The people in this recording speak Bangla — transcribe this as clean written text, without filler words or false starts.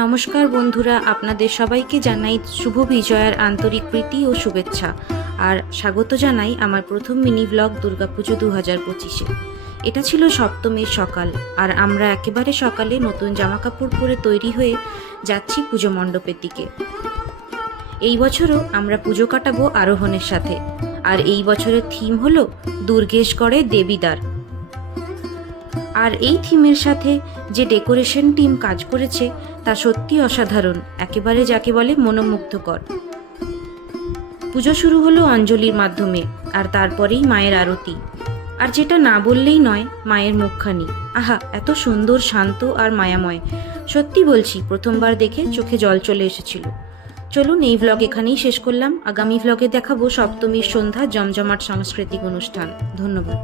নমস্কার বন্ধুরা, আপনাদের সবাইকে জানাই শুভ বিজয়ার আন্তরিক প্রীতি ও শুভেচ্ছা। আর স্বাগত জানাই আমার প্রথম মিনি ব্লগ দুর্গাপুজো 2025-এ। এটা ছিল সপ্তমীর সকাল, আর আমরা একেবারে সকালে নতুন জামাকাপড় পরে তৈরি হয়ে যাচ্ছি পুজো মণ্ডপের দিকে। এই বছরও আমরা পুজো কাটাবো আরোহণের সাথে, আর এই বছরের থিম হলো দুর্গেশগড়ে দেবীদ্বার। আর এই থিমের সাথে যে ডেকোরেশন টিম কাজ করেছে তা সত্যি অসাধারণ, একেবারে যাকে বলে মনোমুগ্ধকর। পুজো শুরু হলো অঞ্জলির মাধ্যমে, আর তারপরেই মায়ের আরতি। আর যেটা না বললেই নয়, মায়ের মুখখানি, আহা এত সুন্দর, শান্ত আর মায়াময়। সত্যি বলছি, প্রথমবার দেখে চোখে জল চলে এসেছিল। চলুন, এই ভ্লগ এখানেই শেষ করলাম। আগামী ভ্লগে দেখাবো সপ্তমীর সন্ধ্যা জমজমাট সাংস্কৃতিক অনুষ্ঠান। ধন্যবাদ।